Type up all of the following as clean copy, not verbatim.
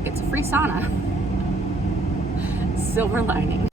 look, it's a free sauna. Silver lining.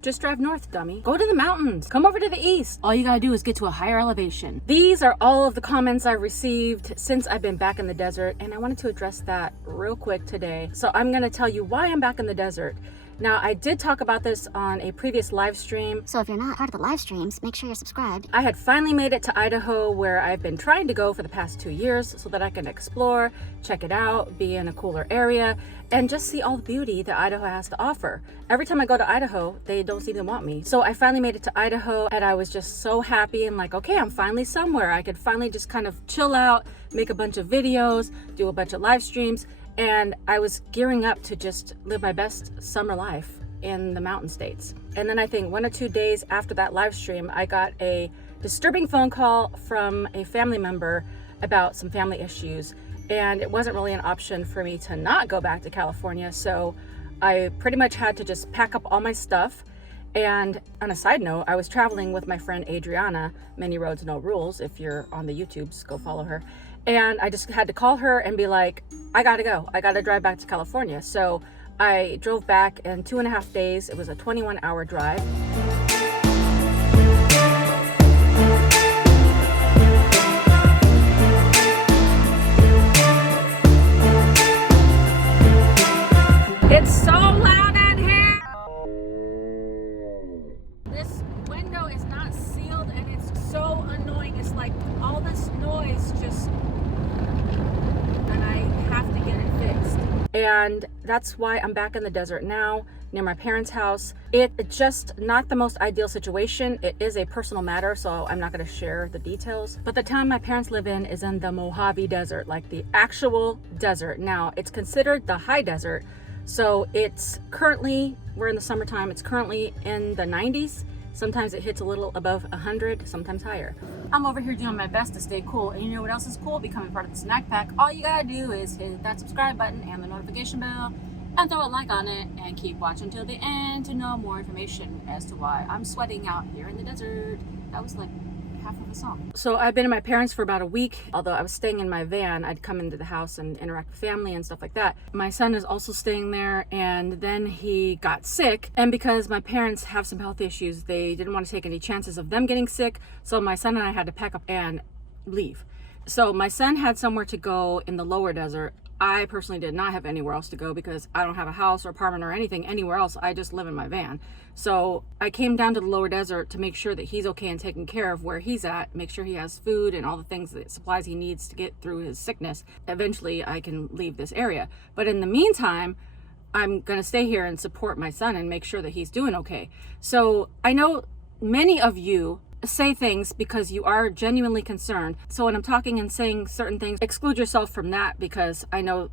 Just drive north, dummy. Go to the mountains. Come over to the east. All you gotta do is get to a higher elevation. These are all of the comments I've received since I've been back in the desert, and I wanted to address that real quick today. So I'm gonna tell you why I'm back in the desert. Now, I did talk about this on a previous live stream. So if you're not part of the live streams, make sure you're subscribed. I had finally made it to Idaho, where I've been trying to go for the past 2 years so that I can explore, check it out, be in a cooler area, and just see all the beauty that Idaho has to offer. Every time I go to Idaho, they don't seem to want me. So I finally made it to Idaho, and I was just so happy and like, okay, I'm finally somewhere. I could finally just kind of chill out, make a bunch of videos, do a bunch of live streams. And I was gearing up to just live my best summer life in the mountain states. And then I think 1 or 2 days after that live stream, I got a disturbing phone call from a family member about some family issues. And it wasn't really an option for me to not go back to California. So I pretty much had to just pack up all my stuff. And on a side note, I was traveling with my friend Adriana, Many Roads, No Rules. If you're on the YouTubes, go follow her. And I just had to call her and be like, I gotta go. I gotta drive back to California. So I drove back in 2.5 days. It was a 21-hour drive. It's so loud in here. This window is not sealed and it's so annoying. It's like all this noise just, and I have to get it fixed. And that's why I'm back in the desert now, near my parents' house. It's just not the most ideal situation. It is a personal matter, so I'm not going to share the details. But the town my parents live in is in the Mojave Desert, like the actual desert. Now, it's considered the high desert. So it's currently, we're in the summertime, it's currently in the 90s. Sometimes it hits a little above 100, sometimes higher. I'm over here doing my best to stay cool. And you know what else is cool? Becoming part of the Snack Pack. All you gotta do is hit that subscribe button and the notification bell and throw a like on it and keep watching till the end to know more information as to why I'm sweating out here in the desert. That was like half of a song. So I've been at my parents for about a week. Although I was staying in my van, I'd come into the house and interact with family and stuff like that. My son is also staying there, and then he got sick. And because my parents have some health issues, they didn't want to take any chances of them getting sick. So my son and I had to pack up and leave. So my son had somewhere to go in the lower desert. I personally did not have anywhere else to go because I don't have a house or apartment or anything anywhere else. I just live in my van. So I came down to the lower desert to make sure that he's okay and taken care of where he's at, make sure he has food and all the things, that supplies he needs to get through his sickness. Eventually I can leave this area. But in the meantime, I'm going to stay here and support my son and make sure that he's doing okay. So I know many of you say things because you are genuinely concerned. So when I'm talking and saying certain things, exclude yourself from that, because I know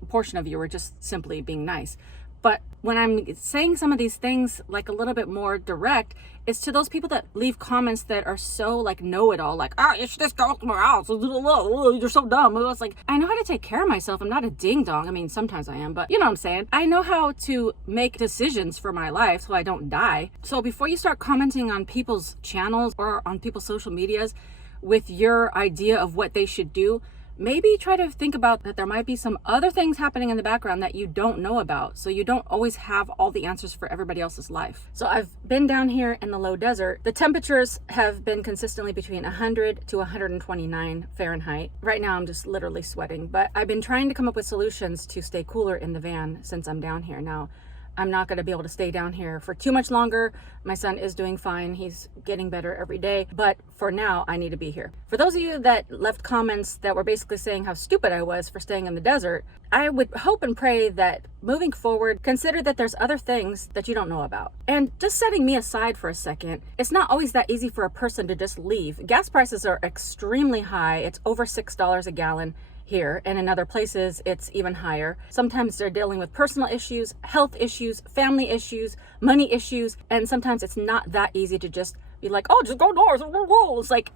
a portion of you are just simply being nice. But when I'm saying some of these things like a little bit more direct, it's to those people that leave comments that are so like know-it-all, like, oh, you should just go somewhere else. You're so dumb. It's like, I know how to take care of myself. I'm not a ding-dong. I mean, sometimes I am, but you know what I'm saying? I know how to make decisions for my life so I don't die. So before you start commenting on people's channels or on people's social medias with your idea of what they should do, maybe try to think about that there might be some other things happening in the background that you don't know about. So you don't always have all the answers for everybody else's life. So I've been down here in the low desert. The temperatures have been consistently between 100 to 129 Fahrenheit. Right now I'm just literally sweating, but I've been trying to come up with solutions to stay cooler in the van since I'm down here. Now, I'm not going to be able to stay down here for too much longer. My son is doing fine. He's getting better every day. But for now, I need to be here. For those of you that left comments that were basically saying how stupid I was for staying in the desert, I would hope and pray that moving forward, consider that there's other things that you don't know about. And just setting me aside for a second, it's not always that easy for a person to just leave. Gas prices are extremely high. It's over $6 a gallon here, and in other places it's even higher. Sometimes they're dealing with personal issues, health issues, family issues, money issues, and sometimes it's not that easy to just be like, oh, just go north. It's like,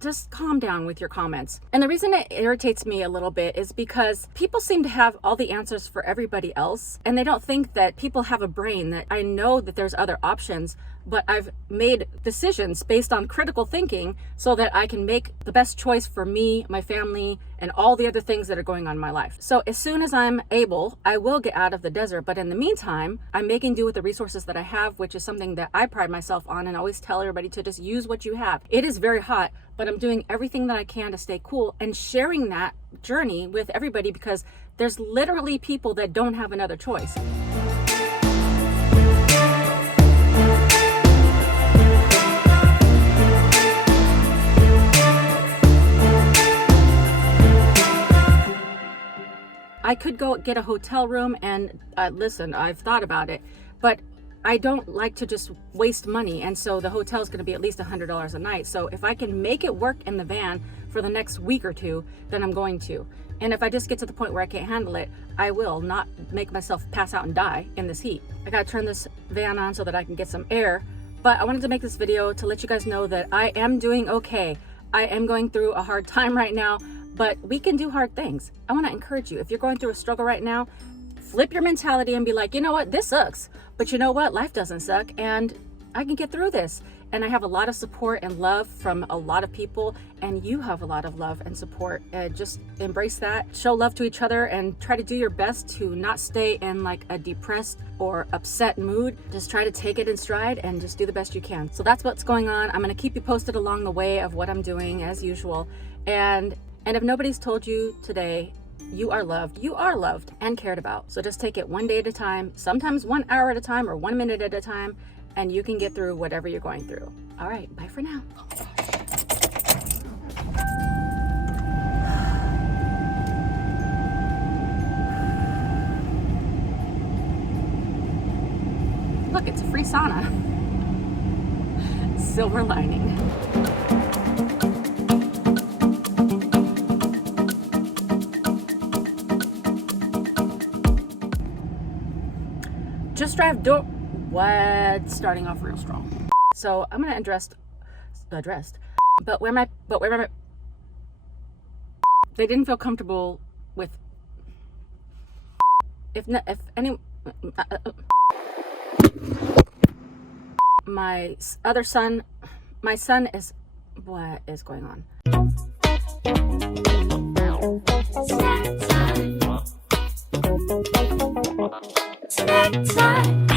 just calm down with your comments. And the reason it irritates me a little bit is because people seem to have all the answers for everybody else, and they don't think that people have a brain. That I know that there's other options, but I've made decisions based on critical thinking so that I can make the best choice for me, my family, and all the other things that are going on in my life. So as soon as I'm able, I will get out of the desert. But in the meantime, I'm making do with the resources that I have, which is something that I pride myself on and always tell everybody to just use what you have. It is very hot, but I'm doing everything that I can to stay cool and sharing that journey with everybody, because there's literally people that don't have another choice. I could go get a hotel room and listen, I've thought about it, but I don't like to just waste money. And so the hotel is going to be at least $100 a night. So if I can make it work in the van for the next week or two, then I'm going to. And if I just get to the point where I can't handle it, I will not make myself pass out and die in this heat. I got to turn this van on so that I can get some air. But I wanted to make this video to let you guys know that I am doing okay. I am going through a hard time right now, but we can do hard things. I want to encourage you, if you're going through a struggle right now, flip your mentality and be like, you know what, this sucks, but you know what, life doesn't suck, and I can get through this. And I have a lot of support and love from a lot of people, and you have a lot of love and support. Just embrace that, show love to each other, and try to do your best to not stay in like a depressed or upset mood. Just try to take it in stride and just do the best you can. So that's what's going on. I'm going to keep you posted along the way of what I'm doing as usual. And if nobody's told you today, you are loved and cared about. So just take it one day at a time, sometimes 1 hour at a time or 1 minute at a time, and you can get through whatever you're going through. All right, bye for now. Look, it's a free sauna. Silver lining. Just drive door. What? Starting off real strong. So I'm gonna addressed. But where my. They didn't feel comfortable with. If any. My other son. My son is. What is going on? Snack time.